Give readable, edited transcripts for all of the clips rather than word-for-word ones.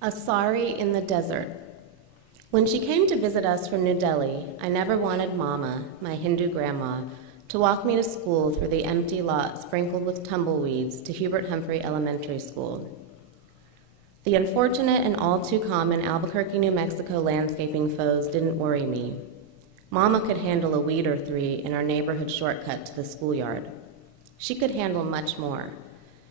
A Sari in the desert. When she came to visit us from New Delhi, I never wanted Mama, my Hindu grandma, to walk me to school through the empty lot sprinkled with tumbleweeds to Hubert Humphrey Elementary School. The unfortunate and all too common Albuquerque, New Mexico landscaping foes didn't worry me. Mama could handle a weed or three in our neighborhood shortcut to the schoolyard. She could handle much more.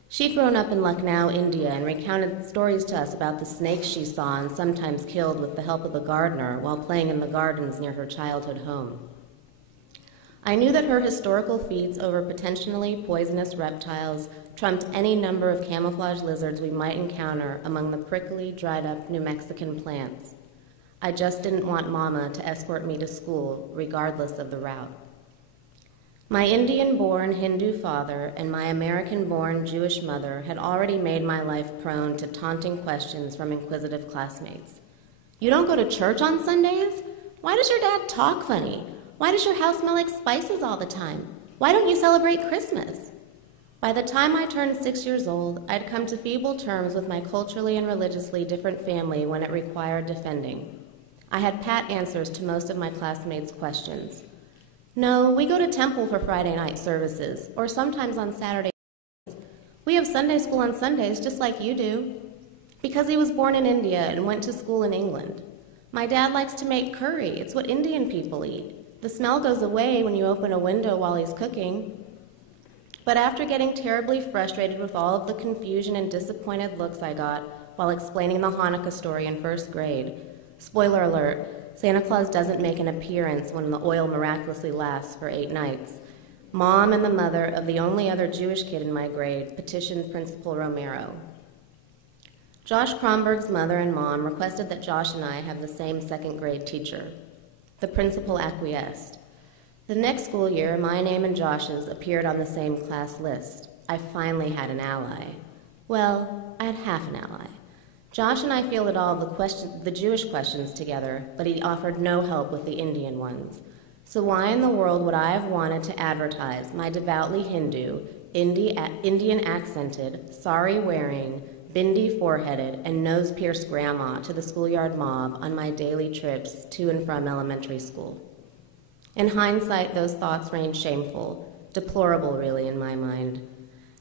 She'd grown up in Lucknow, India, and recounted stories to us about the snakes she saw and sometimes killed with the help of the gardener while playing in the gardens near her childhood home. I knew that her historical feats over potentially poisonous reptiles trumped any number of camouflage lizards we might encounter among the prickly, dried-up New Mexican plants. I just didn't want Mama to escort me to school, regardless of the route. My Indian-born Hindu father and my American-born Jewish mother had already made my life prone to taunting questions from inquisitive classmates. "You don't go to church on Sundays? Why does your dad talk funny? Why does your house smell like spices all the time? Why don't you celebrate Christmas?" By the time I turned 6 years old, I'd come to feeble terms with my culturally and religiously different family when it required defending. I had pat answers to most of my classmates' questions. "No, we go to temple for Friday night services, or sometimes on Saturday. We have Sunday school on Sundays just like you do." Because he was born in India and went to school in England. "My dad likes to make curry. It's what Indian people eat. The smell goes away when you open a window while he's cooking." But after getting terribly frustrated with all of the confusion and disappointed looks I got while explaining the Hanukkah story in first grade, spoiler alert, Santa Claus doesn't make an appearance when the oil miraculously lasts for 8 nights, Mom and the mother of the only other Jewish kid in my grade petitioned Principal Romero. Josh Kronberg's mother and mom requested that Josh and I have the same second grade teacher. The principal acquiesced. The next school year, my name and Josh's appeared on the same class list. I finally had an ally. Well, I had half an ally. Josh and I fielded all of the Jewish questions together, but he offered no help with the Indian ones. So why in the world would I have wanted to advertise my devoutly Hindu, Indian accented, sari-wearing, bindi-foreheaded, and nose-pierced grandma to the schoolyard mob on my daily trips to and from elementary school? In hindsight, those thoughts reigned shameful, deplorable really in my mind.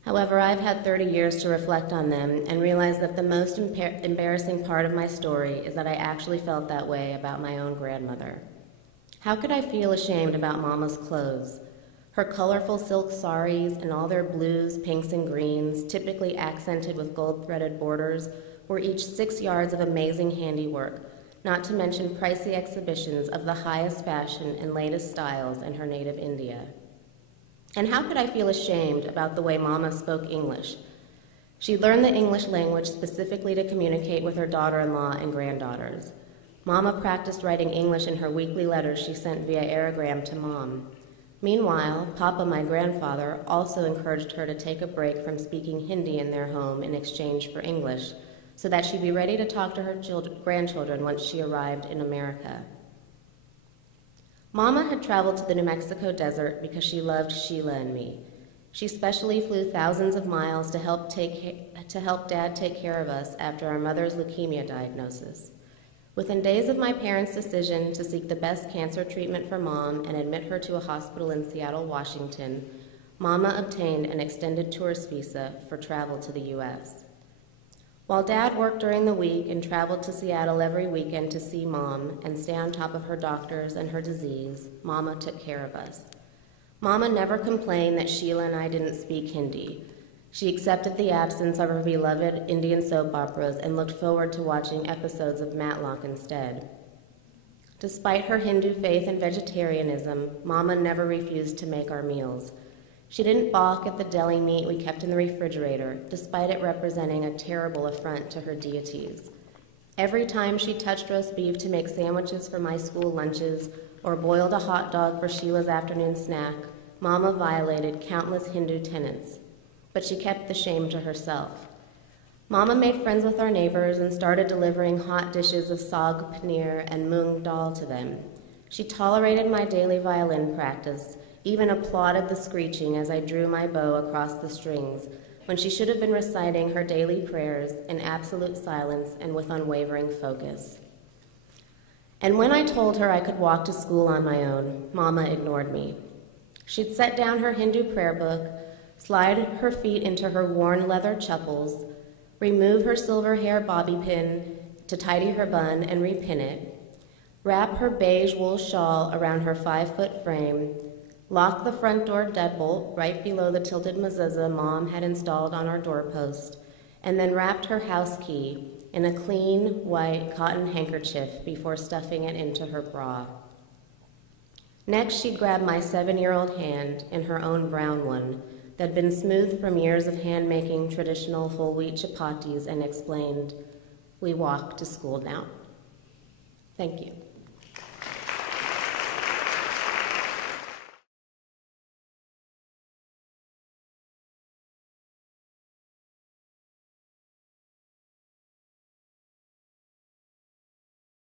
However, I've had 30 years to reflect on them and realize that the most embarrassing part of my story is that I actually felt that way about my own grandmother. How could I feel ashamed about Mama's clothes? Her colorful silk saris and all their blues, pinks, and greens, typically accented with gold-threaded borders, were each 6 yards of amazing handiwork, not to mention pricey exhibitions of the highest fashion and latest styles in her native India. And how could I feel ashamed about the way Mama spoke English? She learned the English language specifically to communicate with her daughter-in-law and granddaughters. Mama practiced writing English in her weekly letters she sent via aerogram to Mom. Meanwhile, Papa, my grandfather, also encouraged her to take a break from speaking Hindi in their home in exchange for English, so that she'd be ready to talk to her grandchildren once she arrived in America. Mama had traveled to the New Mexico desert because she loved Sheila and me. She specially flew thousands of miles to help Dad take care of us after our mother's leukemia diagnosis. Within days of my parents' decision to seek the best cancer treatment for Mom and admit her to a hospital in Seattle, Washington, Mama obtained an extended tourist visa for travel to the U.S. While Dad worked during the week and traveled to Seattle every weekend to see Mom and stay on top of her doctors and her disease, Mama took care of us. Mama never complained that Sheila and I didn't speak Hindi. She accepted the absence of her beloved Indian soap operas and looked forward to watching episodes of Matlock instead. Despite her Hindu faith and vegetarianism, Mama never refused to make our meals. She didn't balk at the deli meat we kept in the refrigerator, despite it representing a terrible affront to her deities. Every time she touched roast beef to make sandwiches for my school lunches or boiled a hot dog for Sheila's afternoon snack, Mama violated countless Hindu tenets, but she kept the shame to herself. Mama made friends with our neighbors and started delivering hot dishes of saag paneer and moong dal to them. She tolerated my daily violin practice, even applauded the screeching as I drew my bow across the strings, when she should have been reciting her daily prayers in absolute silence and with unwavering focus. And when I told her I could walk to school on my own, Mama ignored me. She'd set down her Hindu prayer book, slide her feet into her worn leather chappals, remove her silver hair bobby pin to tidy her bun and repin it, wrap her beige wool shawl around her 5-foot frame, lock the front door deadbolt right below the tilted mezuzah Mom had installed on our doorpost, and then wrapped her house key in a clean, white cotton handkerchief before stuffing it into her bra. Next, she'd grab my 7-year-old hand in her own brown one that'd been smoothed from years of hand-making traditional whole wheat chapatis and explained, "We walk to school now." Thank you.